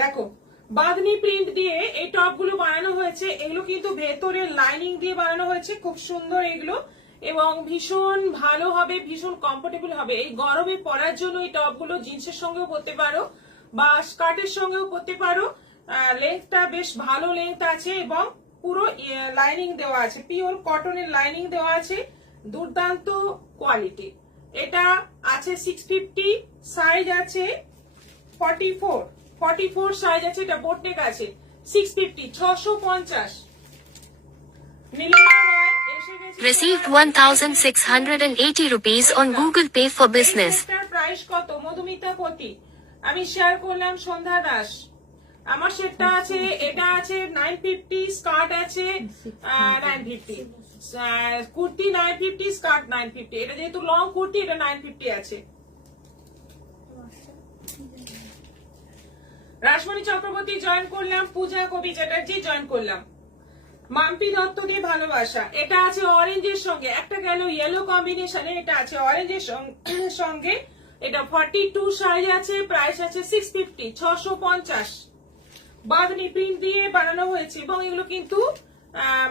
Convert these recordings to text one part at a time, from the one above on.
দেখো বাঁধনি প্রিন্ট দিয়ে এই টপ গুলো বানানো হয়েছে। এগুলো কিন্তু ভেতরে লাইনিং দিয়ে বানানো হয়েছে, খুব সুন্দর এগুলো, এবং ভীষণ ভালো হবে, ভীষণ কমফোর্টেবল হবে। এই গরমে পরার জন্য এই টপ গুলো জিন্সের সঙ্গেও পরতে পারো বা স্কার্টের সঙ্গেও পরতে পারো। লেন্থটা বেশ ভালো লেন্থ আছে এবং পুরো লাইনিং দেওয়া আছে, পিওর কটনের লাইনিং দেওয়া আছে, দুর্দান্ত কোয়ালিটি। এটা আছে 650, সাইজ আছে 44 সাইজ আছে, এটা বোটনেক আছে। 650 650। নীলিমা রায় এসে গেছে। Received 1,680 rupees on Google Pay for business. এটার প্রাইস কত? মধুমিতা পতি, আমি শেয়ার করলাম। সন্ধ্যা দাস, আমার সেটটা আছে, এটা আছে 950, স্কার্ট আছে 950, কুর্তি 950, স্কার্ট 950। এটা যেহেতু লং কুর্তি, এটা 950 আছে। রাসমণি চক্রবর্তী জয়েন করলাম, পূজা কবি চ্যাটার্জি জয়েন করলাম, মাম্পি দত্ত দিয়ে ভালোবাসা। এটা আছে অরেঞ্জের সঙ্গে, একটা গেল ইয়েলো কম্বিনেশনে, এটা আছে অরেঞ্জের সঙ্গে। এটা 42 সাইজ আছে, প্রাইস আছে 650 650। বাঁধনি প্রিন্ট দিয়ে বানানো হয়েছে এবং এগুলো কিন্তু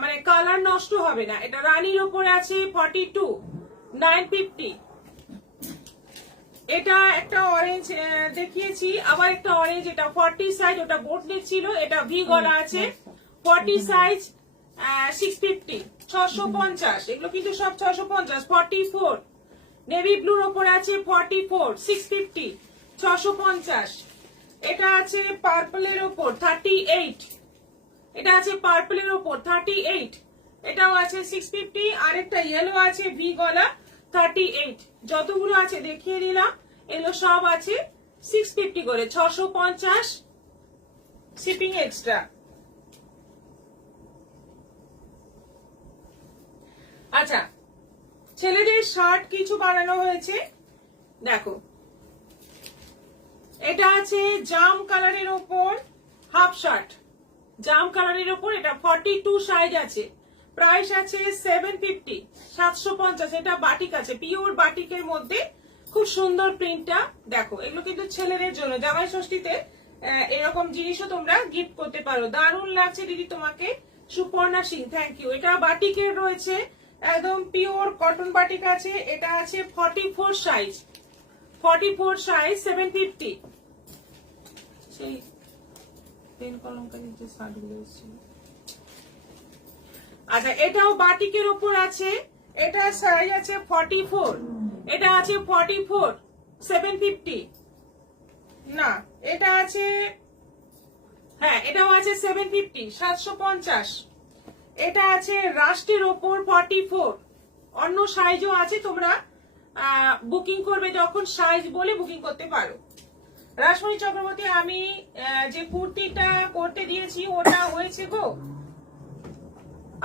মানে কালার নষ্ট হবে না। এটা রানীর ওপরে আছে 42 950। এটা একটা অরেঞ্জ দেখিয়েছি, আবার একটা অরেঞ্জ, এটা 40 সাইজ, ওটা বোটনেক ছিল, এটা ভি গলা আছে। 40 সাইজ 650 650। এগুলো কিন্তু সব 650। 44 নেভি ব্লুর ওপর আছে 44 650 650। এটা আছে পার্পলের ওপর 38, এটা আছে পার্পলের ওপর 38, এটাও আছে 650। আরেকটা ইয়েলো আছে ভি গলা 38। যতগুলো আছে দেখিয়ে দিলাম, এগুলো সব আছে 650 করে, 650 শিপিং এক্সট্রা। আচ্ছা, ছেলেদের শার্ট কিছু বানানো হয়েছে, দেখো। এটা আছে জাম কালারের ওপর হাফ শার্ট, জাম কালারের ওপর, এটা 42 সাইজ আছে, প্রাইস আছে 750 750। এটা বাটিক আছে, পিওর বাটিকের মধ্যে, খুব সুন্দর প্রিন্টটা। দেখো এগুলো কিন্তু ছেলেদের জন্য, জামাই ষষ্ঠীতে এরকম জিনিসও তোমরা গিফট করতে পারো। দারুণ লাগছে দিদি তোমাকে, সুপর্ণা সিং, থ্যাংক ইউ। এটা বাটিকের রয়েছে, একদম পিওর কটন বাটিক আছে। এটা আছে 44 সাইজ, 44 সাইজ 750। সেই পেন কলমকারী যে শার্টগুলো এসেছিল। আচ্ছা, এটাও বাটিকের উপর আছে, এটা সাইজ আছে 44, এটা আছে 44 750। না, এটা আছে, হ্যাঁ এটাও আছে 750 750। এটা আছে রাস্টের ওপর 44, অন্য সাইজও আছে, তোমরা বুকিং করবে যখন সাইজ বলে বুকিং করতে পারো। রাসমণি চক্রবর্তী, আমি যে কুর্তিটা করতে দিয়েছি ওটা হয়েছে গো,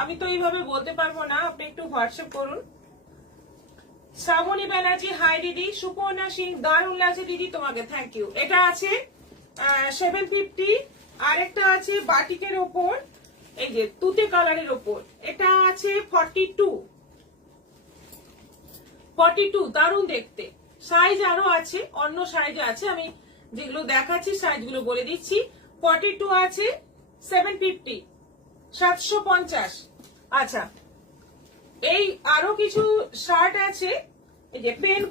আমি তো এইভাবে বলতে পারবো না, আপনি একটু হোয়াটসঅ্যাপ করুন। শ্রাবণী ব্যানার্জি, হাই দিদি। সুপর্ণা সিং, দারুণ লাগছে দিদি তোমাকে, থ্যাংক ইউ। এটা আছে 750। আরেকটা আছে বাটিকের ওপর, এই যে তুতে কালারের ওপর, এটা আছে 42, দারুণ দেখতে। সাইজ আরো আছে, অন্য সাইজ আছে, আমি যেগুলো দেখাচ্ছি সাইজগুলো বলে দিচ্ছি। 42 আছে 750 750। আচ্ছা, এই আরো কিছু শার্ট আছে, এই যে পেন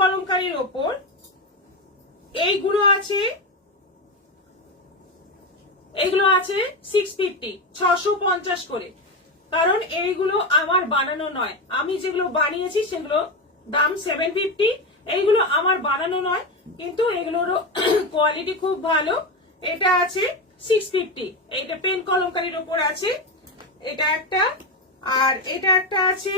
কলমকারীর ওপর এইগুলো আছে, এগুলো আছে 650 650 করে। কারণ এইগুলো আমার বানানো নয়, আমি যেগুলো বানিয়েছি সেগুলো দাম 750, এইগুলো আমার বানানো নয়, কিন্তু এগুলোরও কোয়ালিটি খুব ভালো। এটা আছে 650, এইটা পেন কলমকারীর ওপর আছে, এটা একটা, আর এটা একটা আছে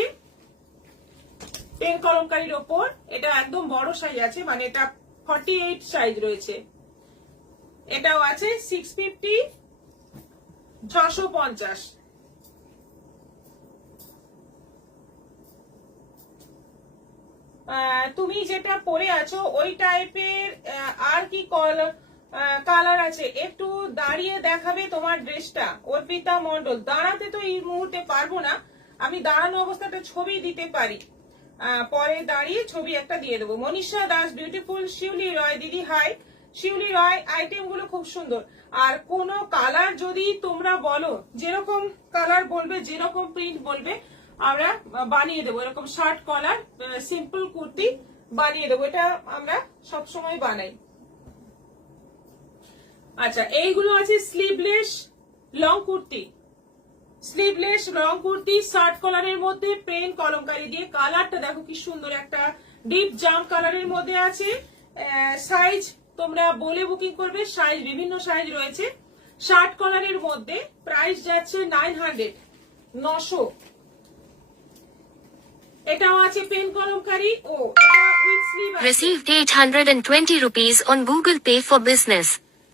পেন কলমকারীর ওপর, এটা একদম বড় সাইজ আছে, মানে এটা 48 সাইজ রয়েছে, এটাও আছে 650 650। তুমি যেটা পরে আছো ওই টাইপের আর কি কালার আছে, একটু দাঁড়িয়ে দেখাবে তোমার ড্রেসটা। অর্পিতা মন্ডল, দাঁড়াতে তো এই মুহূর্তে পারবো না, আমি দাঁড়ানো অবস্থাটা ছবি দিতে পারি। পরে দাঁড়িয়ে ছবি একটা দিয়ে দেবো। মনীষা দাস বিউটিফুল, শিউলি রয় দিদি হাই। শিউলি রয়, আইটেম গুলো খুব সুন্দর। আর কোন কালার যদি তোমরা বলো, যেরকম কালার বলবে, যেরকম প্রিন্ট বলবে, আমরা বানিয়ে দেবো। এরকম শার্ট কলার সিম্পল কুর্তি বানিয়ে দেবো, এটা আমরা সবসময় বানাই। আচ্ছা, এইগুলো আছে sleeveless long kurti. Sleeveless long kurti shirt কলারের মধ্যে প্লেন কলমকারি দিয়ে। কালারটা দেখো কি সুন্দর, একটা ডিপ জাম কালারের মধ্যে আছে। সাইজ তোমরা বলে বুকিং করবে, সাইজ বিভিন্ন সাইজ রয়েছে। শার্ট কলারের মধ্যে প্রাইস যাচ্ছে 900, 900। এটাও আছে পেন কলমকারি। ও এটা উইথ স্লিভ আছে। Received 820 rupees on Google Pay for Business.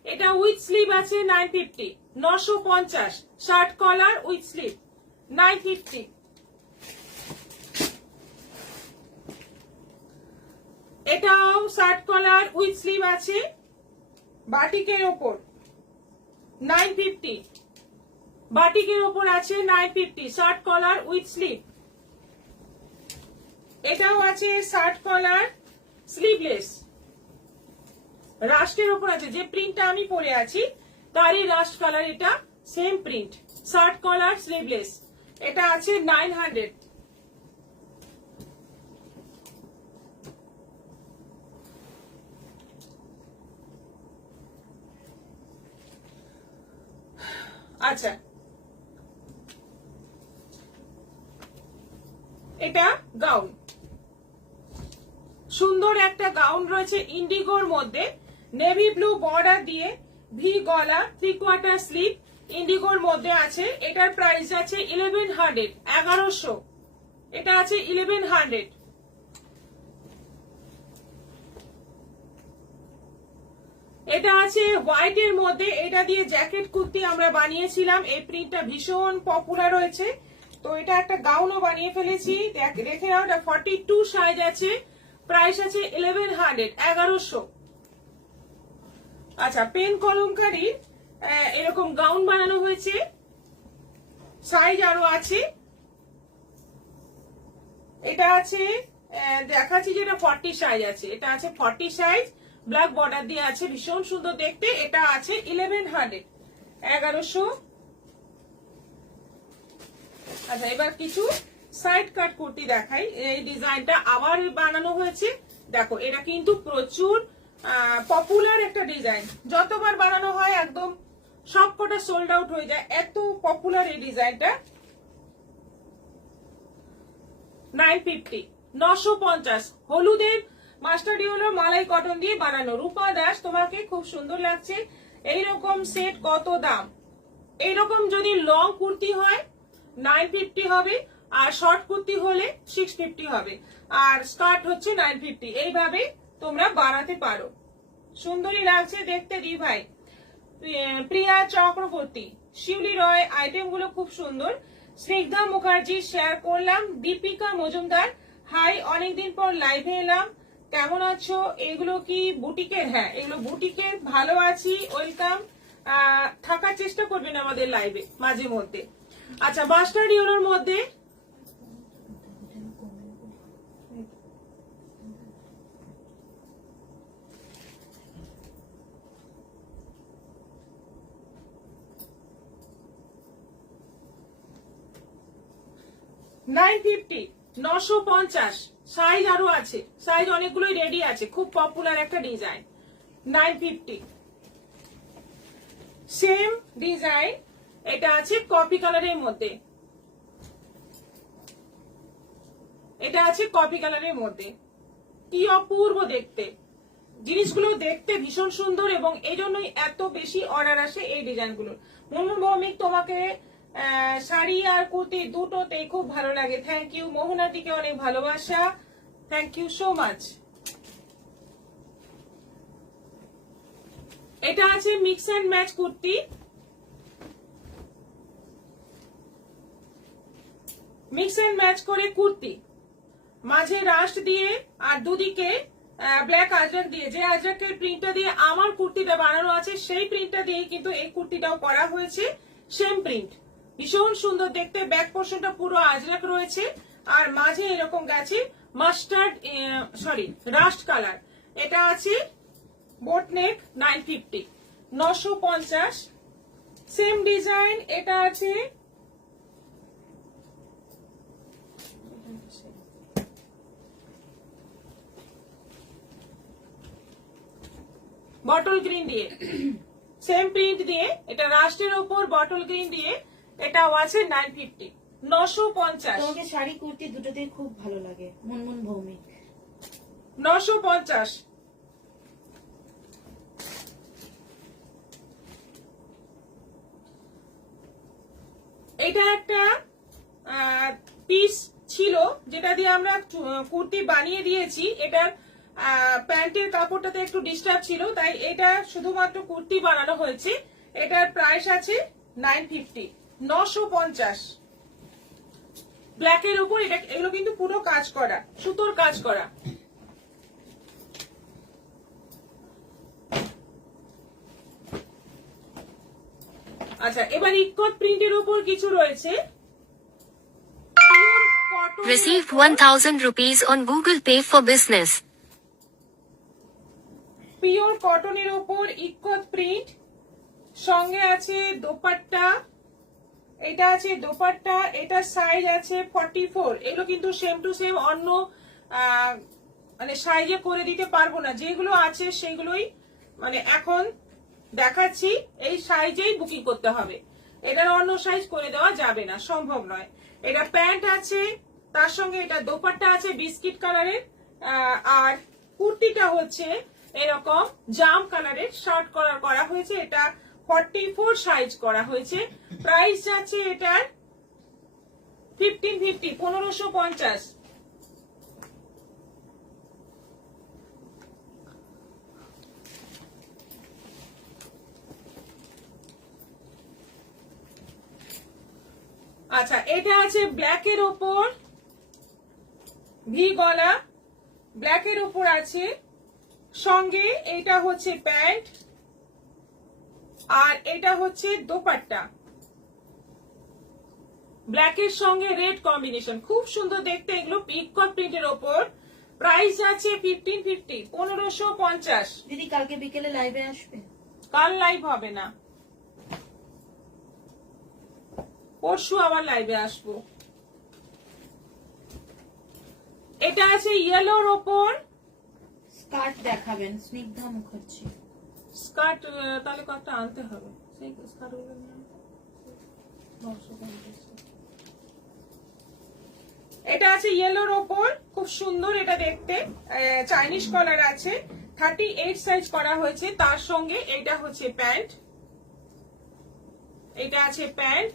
এটা উইথ স্লিভ আছে 950, 950। Shirt collar with sleeve 950। এটাও শার্ট কলার উইথ স্লিভ আছে, বাটিকের ওপর 950। বাটিকের ওপর আছে 950, শার্ট কলার উইথ স্লিভ। এটাও আছে শার্ট কলার স্লিভলেস, রাস্টের ওপর আছে। যে প্রিন্টটা আমি পরে আছি তারই রাস্ট কালার, এটা same print. Shirt collar sleeveless, এটা আছে 900। আচ্ছা, এটা গাউন, সুন্দর একটা গাউন রয়েছে ইন্ডিগোর মধ্যে, নেভি ব্লু বর্ডার দিয়ে, ভি গলা, 3/4 স্লিভ, ইন্ডিগোর মধ্যে আছে। এটার প্রাইস আছে 1100, 1100। এটা আছে 1100। এটা আছে হোয়াইট এর মধ্যে, এটা দিয়ে জ্যাকেট কুর্তি আমরা বানিয়েছিলাম। এই প্রিন্টটা ভীষণ পপুলার হয়েছে, তো এটা একটা গাউনও বানিয়ে ফেলেছি। দেখে নাও, এটা 42 সাইজ আছে, প্রাইস আছে 1100, 1100। আচ্ছা, পেন কলমকারী এরকম গাউন বানানো হয়েছে, সাইজ আরো আছে। এটা আছে, দেখাচ্ছি যেটা 40 সাইজ আছে। এটা আছে 40 সাইজ, ব্ল্যাক বর্ডার দিয়ে আছে, ভীষণ সুন্দর দেখতে। এটা আছে 1100, 1100। আচ্ছা, এবার কিছু সাইড কাট কুর্তি দেখাই। এই ডিজাইনটা আবার বানানো হয়েছে, দেখো এটা কিন্তু প্রচুর পপুলার একটা ডিজাইন। যতবার বানানো হয় একদম সবকটা সোল্ড আউট হয়ে যায়, এত পপুলার এই ডিজাইনটা। 950, 950। হলুদের মাস্টার্ড ইয়েলো মালাই কটন দিয়ে বানানো। রূপা দাস, তোমাকে খুব সুন্দর লাগছে। এইরকম সেট কত দাম? এইরকম যদি লং কুর্তি হয় 950 হবে, আর শর্ট কুর্তি হলে 650 হবে, আর স্কার্ট হচ্ছে 950। এইভাবে তোমরা বানাতে পারো, সুন্দরই লাগছে দেখতে। দি ভাই, প্রিয়া চক্রবর্তী, শিউলি রয়, আইটেম গুলো খুব সুন্দর। স্নিগ্ধা মুখার্জি শেয়ার করলাম। দীপিকা মজুমদার, হাই, অনেকদিন পর লাইভে এলাম, কেমন আছো? এগুলো কি বুটিকের? হ্যাঁ, এগুলো বুটিকের। ভালো আছি, ওয়েলকাম। থাকার চেষ্টা করবেন আমাদের লাইভে মাঝে মধ্যে। আচ্ছা, মাস্টার্ড ইয়েলোর মধ্যে $950, 950। সাইজ আরো আছে, সাইজ অনেকগুলোই রেডি আছে, খুব পপুলার একটা ডিজাইন। 950। সেম ডিজাইন, এটা আছে কপি কালারের মধ্যে। এটা আছে কপি কালারের মধ্যে, কি অপূর্ব দেখতে। জিনিসগুলো দেখতে ভীষণ সুন্দর, এবং এই জন্যই এত বেশি অর্ডার আসে এই ডিজাইনগুলোর। মুনমুন ভৌমিক, তোমাকে শাড়ি আর কুর্তি দুটোতেই খুব ভালো লাগে, থ্যাংক ইউ। মোহনাদিকে অনেক ভালোবাসা, থ্যাংক ইউ সো মাচ। এটা আছে mix and match kurti, mix and match করে কুর্তি, মাঝে রাস্ট দিয়ে আর দুদিকে ব্ল্যাক আজরাক দিয়ে। যে আজরাকের প্রিন্টটা দিয়ে আমার কুর্তিটা বানানো আছে, সেই প্রিন্টটা দিয়ে কিন্তু এই কুর্তিটাও করা হয়েছে, সেম প্রিন্ট, ভীষণ সুন্দর দেখতে। ব্যাক পোর্শনটা পুরো আজরাক রয়েছে, আর মাঝে এরকম গেছে মাস্টার্ড রাস্ট কালার, এটা আছে বোট নেক 950, 950। সেম ডিজাইন এটা আছে বটল গ্রিন দিয়ে, সেম প্রিন্ট দিয়ে, এটা রাস্টের ওপর বটল গ্রিন দিয়ে, এটাও আছে 950, 950, তোমাকে শাড়ি কুর্তি দুটোতেই খুব ভালো লাগে। মুনমুন ভৌমিক। 950। এটা একটা পিস ছিল যেটা দিয়ে আমরা কুর্তি বানিয়ে দিয়েছি। এটার প্যান্টের কাপড়টাতে একটু ডিস্টার্ব ছিল, তাই এটা শুধুমাত্র কুর্তি বানানো হয়েছে। এটার প্রাইস আছে 950, 950। ব্ল্যাকের উপর এটা, এগুলো কিন্তু পুরো কাজ করা, সুতোর কাজ করা। আচ্ছা, এবার ইকট প্রিন্টের উপর কিছু রয়েছে। Received 1000 rupees on Google Pay for business. Pure কটনের উপর ইকট প্রিন্ট, সঙ্গে আছে দোপাট্টা, এটা আছে দোপাট্টা, এটা সাইজ আছে 44। এগুলো কিন্তু সেম টু সেম অন্য মানে সাইজে করে দিতে পারবো না, যেগুলো আছে সেগুলোই মানে এখন দেখাচ্ছি, এই সাইজেই বুকিং করতে হবে, এটার অন্য সাইজ করে দেওয়া যাবে না, সম্ভব নয়। এটা প্যান্ট আছে, তার সঙ্গে এটা দোপাট্টা আছে বিস্কিট কালারের, আর কুর্তিটা হচ্ছে এরকম জাম কালারের শার্ট করা হয়েছে, এটা 44 সাইজ করা হয়েছে। প্রাইস আছে এটার 1550, 1550। আচ্ছা, এটা আছে ব্ল্যাকের ওপর ভি গলা, ব্ল্যাকের ওপর আছে, সঙ্গে এটা হচ্ছে প্যান্ট, আর এটা হচ্ছে দোপাট্টা, ব্ল্যাকের সঙ্গে রেড কম্বিনেশন, খুব সুন্দর দেখতে। এগুলো ইকট প্রিন্টের ওপর। প্রাইস আছে 1550, 1550। দিদি কালকে বিকেলে লাইভে আসবে? কাল লাইভ হবে না, পরশু আবার লাইভে আসবো। এটা আছে ইয়েলোর ওপর স্কার্ট দেখাবেন স্নিগ্ধা মুখার্জি। স্কার্ট তাহলে কতটা আনতে হবে, সেই স্কার্ট গুলো নিয়ে আনতে। 950। এটা আছে ইয়েলোর ওপর, খুব সুন্দর এটা দেখতে, চাইনিজ কলার আছে, 38 সাইজ করা হয়েছে। তার সঙ্গে এটা হচ্ছে প্যান্ট, এটা আছে প্যান্ট,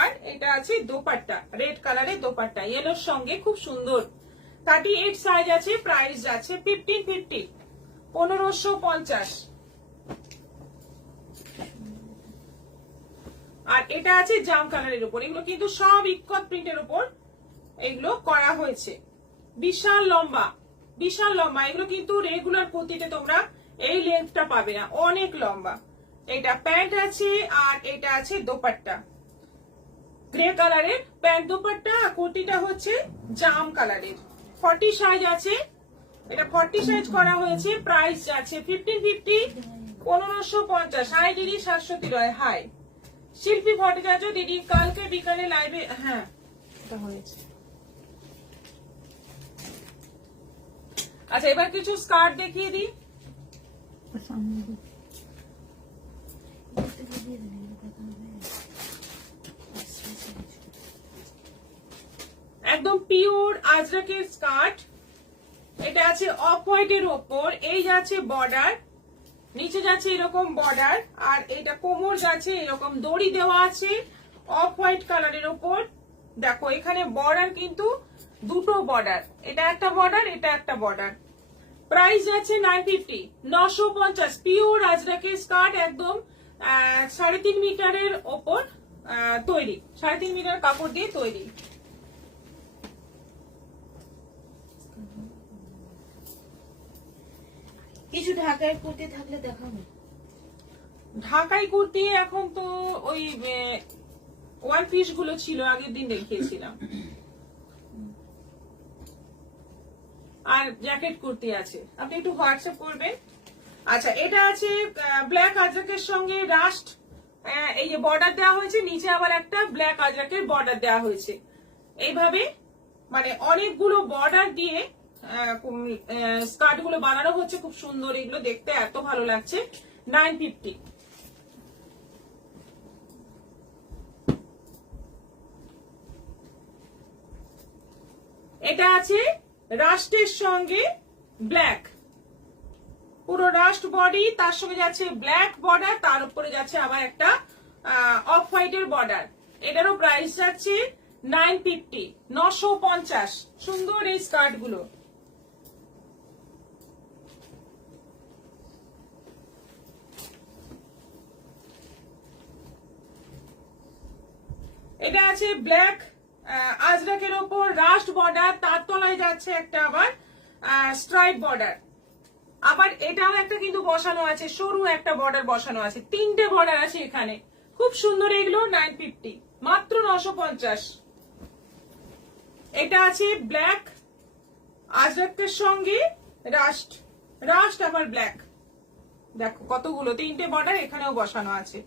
আর এটা আছে দোপাট্টা, রেড কালারের দোপাট্টা ইয়েলোর সঙ্গে, খুব সুন্দর। 38 সাইজ আছে। প্রাইস আছে 1550, 1550। আর এটা আছে জাম কালারের উপর। এগুলো কিন্তু সব ইকট প্রিন্টের উপর এগুলো করা হয়েছে। বিশাল লম্বা, বিশাল লম্বা। এগুলো কিন্তু রেগুলার কুর্তিতে তোমরা এই লেন্থটা পাবে না, অনেক লম্বা। এটা প্যান্ট আছে, আর এটা আছে দোপাট্টা, গ্রে কালারের প্যান্ট দোপাট্টা, আর কুর্তিটা হচ্ছে জাম কালারের। 40 সাইজ আছে, এটা 40 সাইজ করা হয়েছে। প্রাইস আছে 1550, 1550। হাই দিদি, 703 হাই। শিল্পী ভট্টাচার্য দিদি কালকে বিকালে লাইভে, হ্যাঁ এটা হয়েছে। আচ্ছা, এবার কিছু স্কার্ট দেখিয়ে দিই। একদম পিওর আজরাকের স্কার্ট, এটা আছে অফ হোয়াইটের ওপর। এই যাচ্ছে বর্ডার, নিচে যাচ্ছে এরকম বর্ডার, আর এটা কোমর যাচ্ছে এরকম দড়ি দেওয়া আছে অফ হোয়াইট কালারের ওপর। দেখো এখানে বর্ডার কিন্তু দুটো বর্ডার, এটা একটা বর্ডার, এটা একটা বর্ডার। প্রাইস আছে 950, 950। পিওর আজরাকের স্কার্ট, একদম 3.5 মিটারের ওপর তৈরি, 3.5 মিটার কাপড় দিয়ে তৈরি। কিছু ঢাকায় কুর্তি থাকলে দেখাবো। ঢাকাই কুর্তি এখন তো ওই ওয়ান পিস গুলো ছিল, আগের দিন দেখিয়েছিলাম। আর জ্যাকেট কুর্তি আছে, আপনি একটু হোয়াটসঅ্যাপ করবেন। আচ্ছা, এটা আছে ব্ল্যাক আজরাকের সঙ্গে রাস্ট এই যে বর্ডার দেওয়া হয়েছে, নিচে আবার একটা ব্ল্যাক আজরাকের বর্ডার দেওয়া হয়েছে। এইভাবে মানে অনেকগুলো বর্ডার দিয়ে স্কার্ট গুলো বানানো হচ্ছে, খুব সুন্দর, এগুলো দেখতে এত ভালো লাগছে। 950। এটা আছে রাস্টের সঙ্গে ব্ল্যাক, পুরো রাস্ট বডি, তার সঙ্গে যাচ্ছে ব্ল্যাক বর্ডার, তার উপরে যাচ্ছে আবার একটা অফ হোয়াইটের বর্ডার। এটারও প্রাইস যাচ্ছে 950, 950। সুন্দর এই স্কার্ট গুলো। এটা আছে ব্ল্যাক আজরাকের ওপর রাস্ট বর্ডার, তার তলায় যাচ্ছে একটা আবার স্ট্রাইপ বর্ডার। আবার এটাও একটা কিন্তু বসানো আছে, সরু একটা বর্ডার বসানো আছে, 3টে বর্ডার আছে এখানে, খুব সুন্দর। এগুলো 950, মাত্র 950। এটা আছে ব্ল্যাক আজরাকের সঙ্গে রাস্ট, রাস্ট আবার ব্ল্যাক, দেখো কতগুলো, 3টে বর্ডার এখানেও বসানো আছে,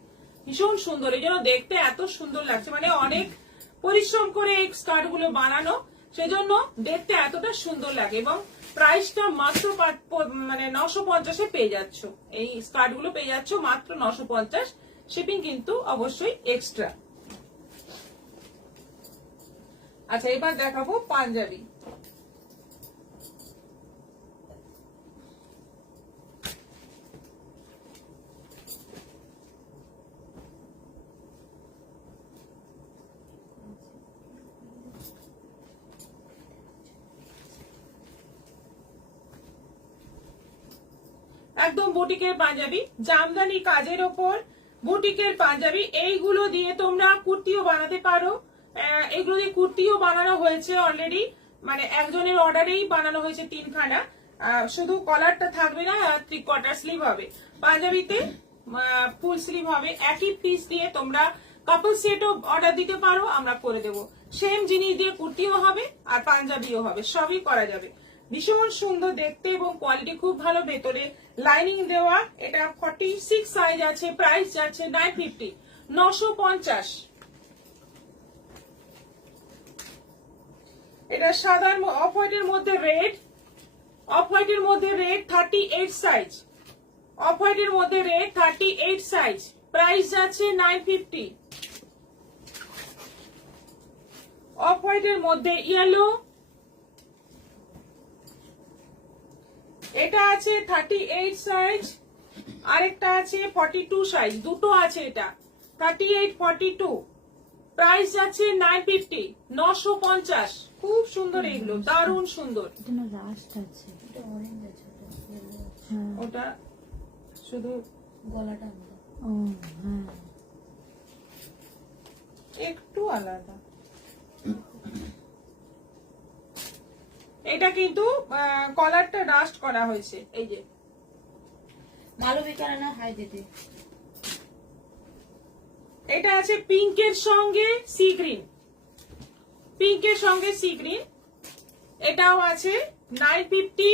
ভীষণ সুন্দর। এই জন্য দেখতে এত সুন্দর লাগছে, মানে অনেক পরিশ্রম করে এই স্কার্ট গুলো বানানো, সেজন্য দেখতে এতটা সুন্দর লাগে। এবং প্রাইসটা মাত্র মানে 950-এ পেয়ে যাচ্ছ, এই স্কার্ট গুলো পেয়ে যাচ্ছ মাত্র 950। শিপিং কিন্তু অবশ্যই এক্সট্রা। আচ্ছা, এবার দেখাবো পাঞ্জাবি। একদম বুটিকের পাঞ্জাবি, জামদানি কাজের ওপর বুটিকের পাঞ্জাবি। এইগুলো দিয়ে তোমরা কুর্তিও বানাতে পারো, এগুলো দিয়ে কুর্তিও বানানো হয়েছে অলরেডি, মানে একজনের অর্ডারেই বানানো হয়েছে 3খানা। শুধু কলারটা থাকবে না, 3/4 স্লিভ হবে। পাঞ্জাবিতে ফুল স্লিভ হবে। একই পিস দিয়ে তোমরা কাপল সেটও অর্ডার দিতে পারো, আমরা করে দেবো। সেম জিনিস দিয়ে কুর্তিও হবে আর পাঞ্জাবিও হবে, সবই করা যাবে। ভীষণ সুন্দর দেখতে এবং কোয়ালিটি খুব ভালো, ভেতরে লাইনিং দেওয়া। এটা 46 সাইজ আছে, প্রাইস যাচ্ছে 950, 950। এটা সাদা অফ হোয়াইটের মধ্যে রেড, অফ হোয়াইটের মধ্যে রেড, 38 সাইজ, অফ হোয়াইটের মধ্যে রেড 38 সাইজ, প্রাইস যাচ্ছে 950। অফ হোয়াইটের মধ্যে ইয়েলো, এটা আছে 38 সাইজ, আরেকটা আছে 42 সাইজ, দুটো আছে। এটা 38, 42, প্রাইস যাচ্ছে 950, 950। খুব সুন্দর এগুলো, দারুণ সুন্দর। রাস্ট আছে, এটা অরেঞ্জ আছে, ওটা শুধু গলাটা একটু আলাদা। এটা কিন্তু কলারটা রাস্ট করা হয়েছে, এই যে মালবিকা না হাই দিদি। এটা আছে পিঙ্কের সঙ্গে সি গ্রিন, পিঙ্কের সঙ্গে সি গ্রিন, এটাও আছে 950,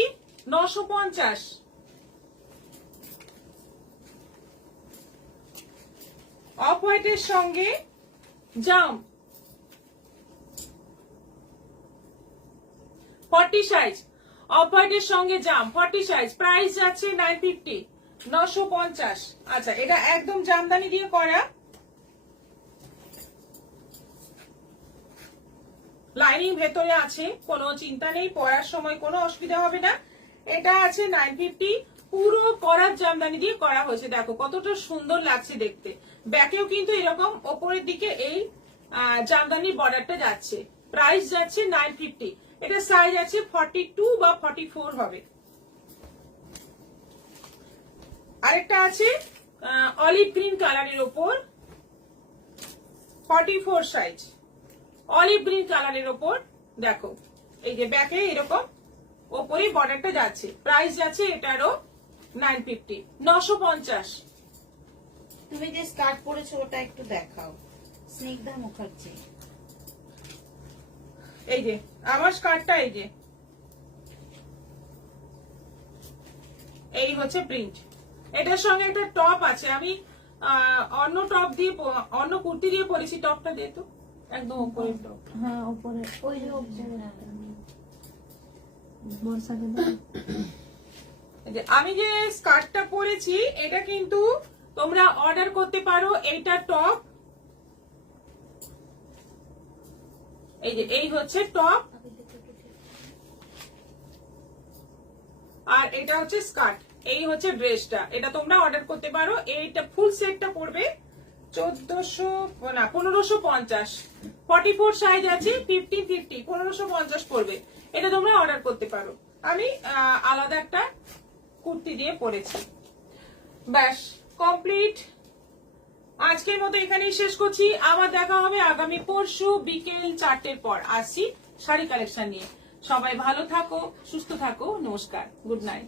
950। অফ হোয়াইটের সঙ্গে জাম, 40 সাইজ, অফ হোয়াইটের সঙ্গে জাম 40 সাইজ, প্রাইস যাচ্ছে 950, 950। আচ্ছা, এটা একদম জামদানি দিয়ে করা, লাইনিং ভেতরে আছে, কোনো চিন্তা নেই, পরার সময় কোনো অসুবিধা হবে না। এটা আছে 950, পুরো করার জামদানি দিয়ে করা হয়েছে, দেখো কতটা সুন্দর লাগছে দেখতে। ব্যাকেও কিন্তু এরকম ওপরের দিকে এই জামদানি বর্ডারটা যাচ্ছে, প্রাইস যাচ্ছে 950। এটা সাইজ আছে 42 বা 44 হবে। আরেকটা আছে অলিভ গ্রিন কালারের ওপর 44 সাইজ, অলিভ গ্রিন কালারের ওপর, দেখো এই যে ব্যাকে এরকম ওপরে বর্ডারটা যাচ্ছে, প্রাইস যাচ্ছে এটারও 950, 950। তুমি যে স্কার্ট পরেছো ওটা একটু দেখাও, স্নিগ্ধা মুখার্জি। এই যে আমার স্কার্টটা, এই যে এই হচ্ছে প্রিন্ট। এটার সঙ্গে একটা টপ আছে, আমি অন্য টপ দিয়ে অন্য কুর্তি দিয়ে পরেছি। টপটা দিয়ে তো একদম উপরের টপ। হ্যাঁ উপরে ওই যে উপরে বর্ষাকে দাও। এই যে আমি যে স্কার্টটা পরেছি এটা কিন্তু তোমরা অর্ডার করতে পারো। এইটা টপ, এই যে এই হচ্ছে টপ, আর এটা হচ্ছে স্কার্ট, এই হচ্ছে ড্রেসটা। এটা তোমরা অর্ডার করতে পারো। এইটা ফুল সেটটা পড়বে 1550। 44 সাইজ আছে, 50 1550 পড়বে। এটা তোমরা অর্ডার করতে পারো। আমি আলাদা একটা কুর্তি দিয়ে পরেছি। ব্যাস কমপ্লিট। আজকের মতো এখানেই শেষ করছি। আবার দেখা হবে আগামী পরশু বিকেল 4টের পর। আসছি শাড়ি কালেকশন নিয়ে। সবাই ভালো থাকো, সুস্থ থাকো। নমস্কার, গুড নাইট।